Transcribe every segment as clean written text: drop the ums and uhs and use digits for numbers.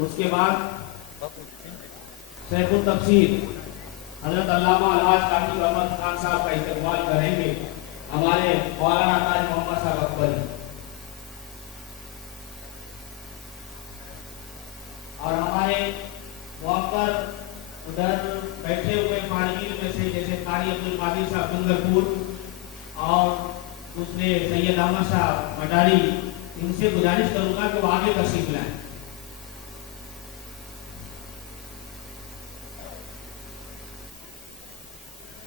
اس کے بعد شیخ التفسیر حضرت علامہ الحاج قاضی احمد خان صاحب کا استقبال کریں گے ہمارے مولانا تاج محمد صاحب اکبری، اور ہمارے موقر ادھر بیٹھے ہوئے فارغین میں سے جیسے قاری عبد القادر صاحب ڈونگرپور اور دوسرے سید احمد صاحب مٹاری، ان سے گزارش کروں گا کہ وہ آگے تشریف لائیں۔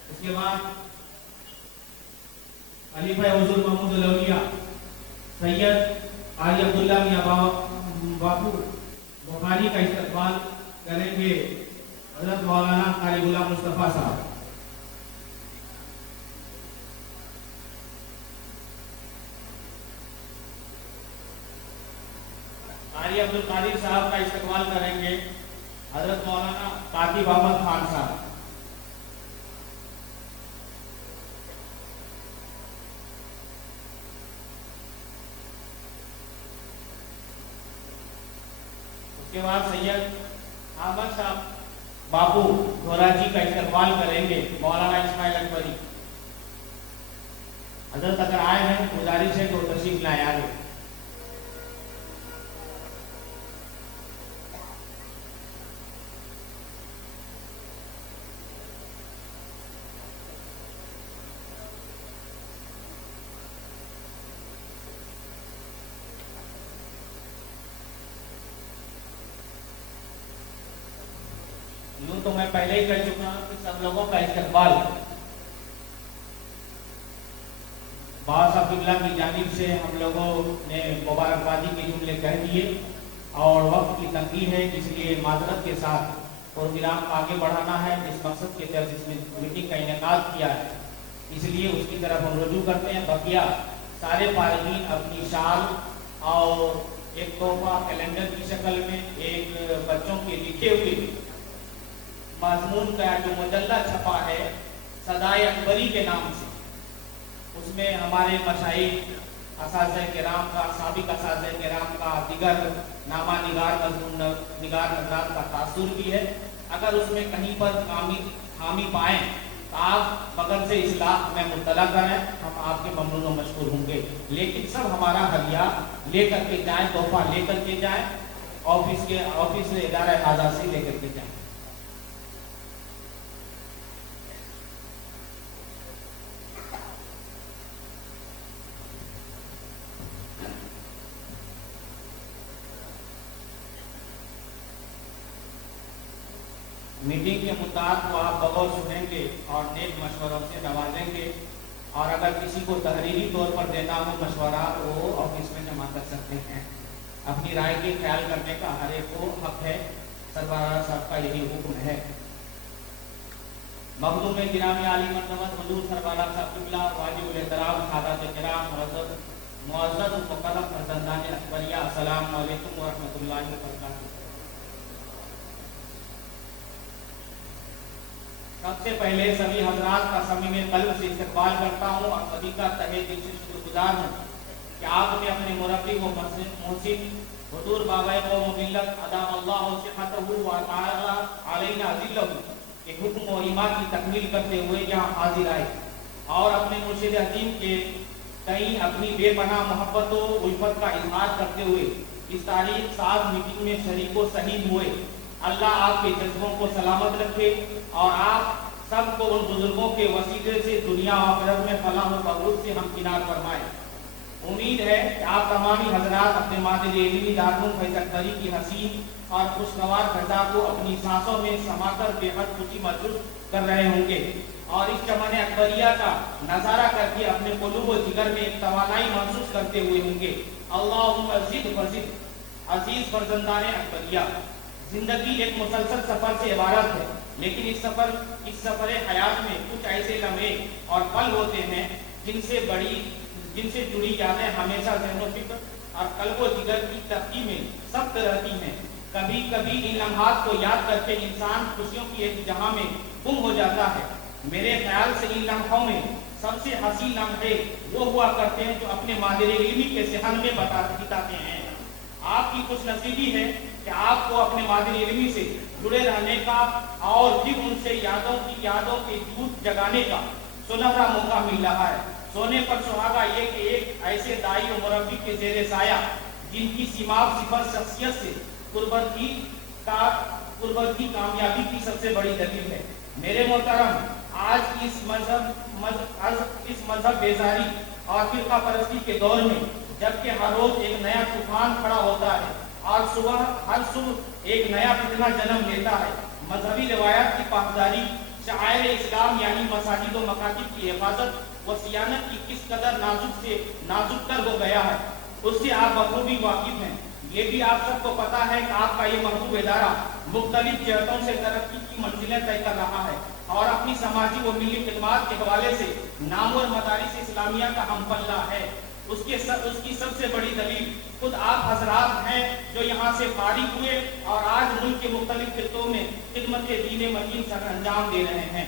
اس کے بعد خلیفہ حضور محمود الاولیاء سید قاری عبداللہ میاں باپو بخاری کا استقبال کریں گے حضرت مولانا قاری غلام مصطفیٰ صاحب۔ قاری عبد القادر صاحب کا استقبال کریں گے حضرت مولانا کاتب احمد خان صاحب۔ اس کے بعد سید احمد صاحب باپو گھورا جی کا استقبال کریں گے مولانا اسماعیل اکبری۔ حضرت اگر آئے ہیں گزارش ہے تو تشریف لائیں آگے۔ یوں تو میں پہلے ہی کہہ چکا ہوں کہ سب لوگوں کا استقبال باس عبداللہ کی جانب سے ہم لوگوں نے مبارکبادی کے جملے کہہ دیے اور وقت کی تنگی ہے، اس لیے معذرت کے ساتھ پروگرام آگے بڑھانا ہے۔ جس مقصد کے تحت اس میں میٹنگ کا انعقاد کیا ہے اس لیے اس کی طرف ہم رجوع کرتے ہیں۔ بقیہ سارے فارغین اپنی شال اور ایک تحفہ کیلنڈر کی شکل میں ایک بچوں کے لکھے ہوئے مضمون کا جو مجلہ چھپا ہے صدائے اکبری کے نام سے، اس میں ہمارے مشائخ اساتذہ کرام کا، سابق اساتذہ کرام کا، دیگر نامہ نگار مضمون نگار حضرات کا تاثر بھی ہے۔ اگر اس میں کہیں پر خامی پائیں تو آپ بغل سے اصلاح میں مطلع کریں، ہم آپ کے ممنون و مشکور ہوں گے، لیکن سب ہمارا ہدیہ لے کر کے جائیں، تحفہ لے کر کے جائیں، آفس سے ادارہ اعضاء سے لے کر کے جائیں۔ میٹنگ کے مدعات کو آپ بغور سنیں گے اور نیک مشوروں سے نوازیں گے، اور اگر کسی کو تحریری طور پر دینا ہو مشورہ تو وہ آفس میں جمع کر سکتے ہیں۔ اپنی رائے کے خیال کرنے کا ہر ایک کو حق ہے، سربراہ صاحب کا یہی حکم ہے۔ مخدوم کرام عالی مرتبت حضور سربراہ صاحب قبلہ واجب الاحترام سادات کرام معزز مکرم فرزندان اکبریہ، السلام علیکم ورحمۃ اللہ وبرکاتہ۔ سب سے پہلے سبھی حضرات کا صمیم قلب سے استقبال کرتا ہوں اور سبھی کا تہہ دل سے شکر گزار ہوں کہ آپ نے اپنے مربی و محسن حضور بابا قوم و ملت ادام اللہ صحتہ و تعالی علینا ذلہ کے حکم و ایمان کی تکمیل کرتے ہوئے یہاں حاضر آئے، اور اپنے مرشد حکیم کے تئیں اپنی بے پناہ محبت و الفت کا اظہار کرتے ہوئے اس تاریخ ساز میٹنگ میں شریک و سہیم ہوئے۔ اللہ آپ کے جذبوں کو سلامت رکھے اور آپ سب کو ان بزرگوں کے وسیلے سے دنیا و آخرت میں فلاح و بہبود سے ہمکنار فرمائے۔ امید ہے کہ آپ تمامی حضرات اپنے مادر علمی دارالعلوم فیض اکبری کی حسین اور خوشگوار فضا کو اپنی سانسوں میں سما کر بے حد خوشی محسوس کر رہے ہوں گے، اور اس چمن اکبریہ کا نظارہ کر کے اپنے قلوب و جگر میں ایک توانائی محسوس کرتے ہوئے ہوں گے۔ اللہم زد فزد عزیز فرزندان اکبریہ، زندگی ایک مسلسل سفر سے عبارت ہے، لیکن اس سفر حیات میں کچھ ایسے لمحے اور پل ہوتے ہیں جن سے جڑی یادیں ہمیشہ ذہن و فکر اور قلب و جگر کی ترقی میں سخت رہتی ہیں۔ کبھی کبھی ان لمحات کو یاد کر کے انسان خوشیوں کی ایک جہاں میں گم ہو جاتا ہے۔ میرے خیال سے ان لمحوں میں سب سے حسین لمحے وہ ہوا کرتے ہیں جو اپنے مادر علمی کے صحن میں بتاتے ہیں، آپ کی خوش نصیبی ہے کہ آپ کو اپنے مادری علمی سے جڑے رہنے کا اور پھر ان سے یادوں کے جھوٹ جگانے کا سنہرا موقع مل رہا ہے۔ سونے پر سہاگا یہ کہ ایک ایسے دائی و مربی کے زیر سایہ جن کی سیماب صفت شخصیت سے قربت کی کامیابی کی سب سے بڑی دلیل ہے۔ میرے محترم، آج اس مذہب بیزاری اور فرقہ پرستی کے دور میں، جبکہ ہر روز ایک نیا طوفان کھڑا ہوتا ہے اور ہر صبح ایک نیا فتنہ جنم لیتا ہے، مذہبی روایات کی پاسداری، شعائر اسلام یعنی مساجد و مکاتب کی حفاظت و صیانت کی کس قدر نازک تر ہو گیا ہے، اس سے آپ بخوبی واقف ہیں۔ یہ بھی آپ سب کو پتا ہے کہ آپ کا یہ محبوب ادارہ مختلف جہتوں سے ترقی کی منزلیں طے کر رہا ہے اور اپنی سماجی و ملی خدمات کے حوالے سے نامور مدارس اسلامیہ کا ہم پلہ ہے۔ اس کی سب سے بڑی دلیل خود آپ حضرات ہیں، جو یہاں سے فارغ ہوئے اور آج ملک کے مختلف خطوں میں خدمت دین متین سر انجام دے رہے ہیں۔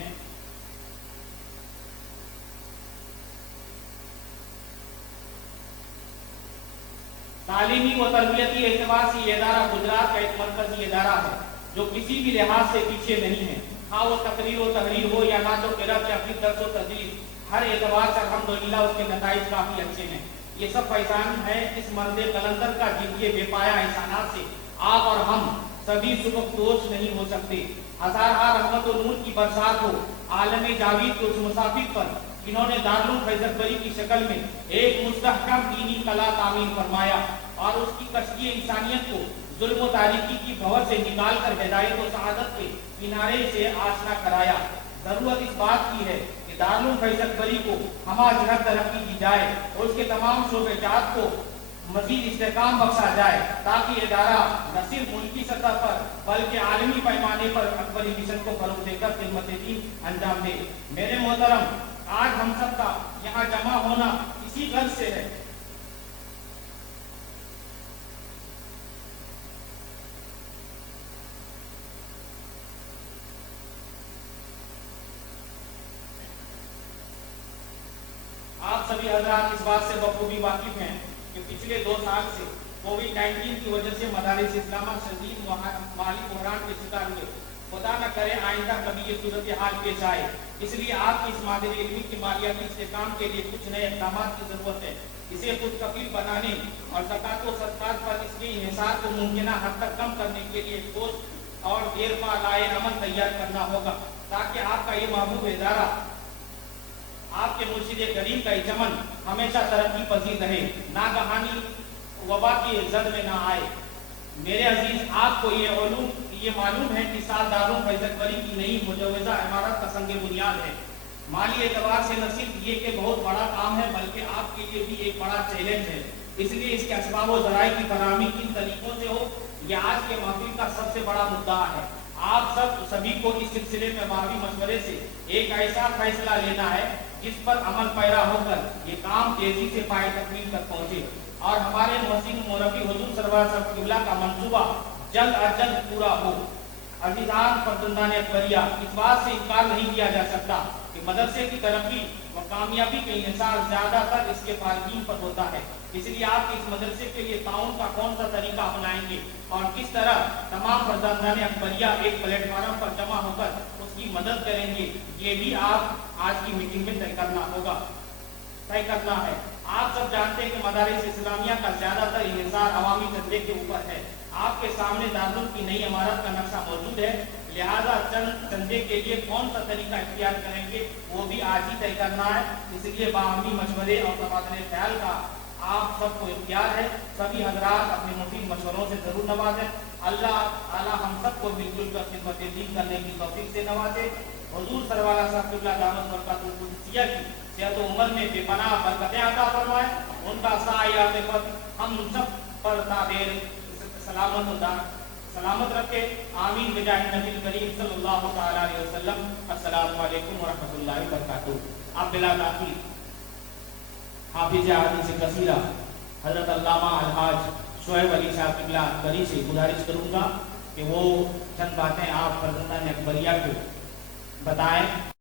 تعلیمی و تربیتی اعتبار سے یہ ادارہ گجرات کا ایک مرکزی ادارہ ہے جو کسی بھی لحاظ سے پیچھے نہیں ہے، ہاں وہ تقریر و تحریر ہو یا نعت و قرأت یا پھر درس و تدریس، ہر اعتبار سے الحمدللہ اس کے نتائج کافی اچھے ہیں۔ یہ سب فیضان ہے اس مرد قلندر کا جن کے بے پایا احسانات سے آپ اور ہم سبھی سبکدوش نہیں ہو سکتے۔ ہزارہا رحمت و نور کی برسات ہو عالم جاوید کے اس مسافر پر جنہوں نے دارالعلوم فیض بری کی شکل میں ایک مستحکم دینی قلعہ تعمیر فرمایا اور اس کی کشتی انسانیت کو ظلم و تاریکی کی بھور سے نکال کر ہدایت و سعادت کے کنارے سے آشنا کرایا۔ ضرورت اس بات کی ہے کہ دارالعلوم فیض بری کو ہمہ جہت ترقی دی جائے اور اس کے تمام شعبہ جات کو مزید استحکام بخشا جائے تاکہ ادارہ نہ صرف ملکی سطح پر بلکہ عالمی پیمانے پر اکبری مشن کو فروغ دے کر خدمت دین انجام دے۔ میرے محترم، آج ہم سب کا یہاں جمع ہونا اسی غرض سے ہے۔ آپ سبھی حضرات اس بات سے بخوبی واقف ہیں کہ پچھلے 2 سال سے کووڈ-19 کی وجہ سے مدارس اسلامہ شدید مالی بحران کے شکار ہوئے۔ خدا نہ کرے آئندہ کبھی یہ صورتحال پیش آئے، اس لیے آپ کی اس مادری علمی کی مالیاتی استحکام کے لیے کچھ نئے اقدامات کی ضرورت ہے۔ اسے خود کفیل بنانے اور زکوٰۃ و صدقات پر اس کے انحصار کو ممکنہ حد تک کم کرنے کے لیے ٹھوس اور دیر پا لائے عمل تیار کرنا ہوگا تاکہ آپ کا یہ محبوب ادارہ آپ کے مرشد کریم کا یہ چمن ہمیشہ ترقی پذیر رہے، ناگہانی وبا کی زد میں نہ آئے۔ میرے عزیز، آپ کو یہ معلوم ہے کہ سال دارالعلوم فیض بری کی نئی مجوزہ عمارت کا سنگ بنیاد ہے۔ مالی اعتبار سے نہ صرف یہ کہ بہت بڑا کام ہے بلکہ آپ کے لیے بھی ایک بڑا چیلنج ہے، اس لیے اس کے اسباب و ذرائع کی فراہمی کن طریقوں سے ہو، یہ آج کے محفل کا سب سے بڑا مدعا ہے۔ آپ سبھی کو اس سلسلے میں باہمی مشورے سے ایک ایسا فیصلہ لینا ہے جس پر عمل پیرا ہو کر یہ کام تیزی سے پائے تکمیل تک پہنچے اور ہمارے محسن مربی حضور سرور صاحب قبلہ کا منصوبہ جلد از جلد پورا ہو۔ عزیزان فرزندان اکبریہ، اس بات سے انکار نہیں کیا جا سکتا کہ مدرسے کی ترقی و کامیابی کا انحصار زیادہ تر اس کے فارغین پر ہوتا ہے۔ اس لیے آپ اس مدرسے کے لیے تعاون کا کون سا طریقہ اپنائیں گے اور کس طرح تمام فرزندان اکبریہ ایک پلیٹ فارم پر جمع ہو کر اس کی مدد کریں گے، یہ بھی آپ آج کی میٹنگ میں طے کرنا ہے۔ آپ سب جانتے ہیں کہ مدارس اسلامیہ کا زیادہ تر انحصار عوامی چندے کے اوپر ہے۔ آپ کے سامنے دارالعلوم کی نئی عمارت کا نقشہ موجود ہے، لہذا چندے کے لیے کون سا طریقہ اختیار کریں گے وہ بھی آج ہی طے کرنا ہے۔ اس لیے باہمی مشورے اور تبادلہ خیال کا آپ سب کو اختیار ہے۔ سبھی حضرات اپنے مفید مشوروں سے ضرور نوازیں۔ اللہ تعالی ہم سب کو مل جل کر خدمت دین کرنے کی توفیق سے نوازے۔ حضور سرور صاحب قبلہ دامت برکاتہ القدسیہ کی صحت و عمر میں بے پناہ برکتیں عطا فرمائے، ان کا سایہ پر ہم سب پر دائر سلامت رکھے، آمین بجاہ نبی کریم صلی اللہ تعالی علیہ وسلم۔ السلام علیکم ورحمۃ اللہ وبرکاتہ۔ اب بلا تاخیر حافظ احادیث کثیرہ حضرت علامہ الحاج شعیب علی صاحب قبلہ اکبری سے گزارش کروں گا کہ وہ چند باتیں آپ فرزندان اکبریہ کو بتائیں۔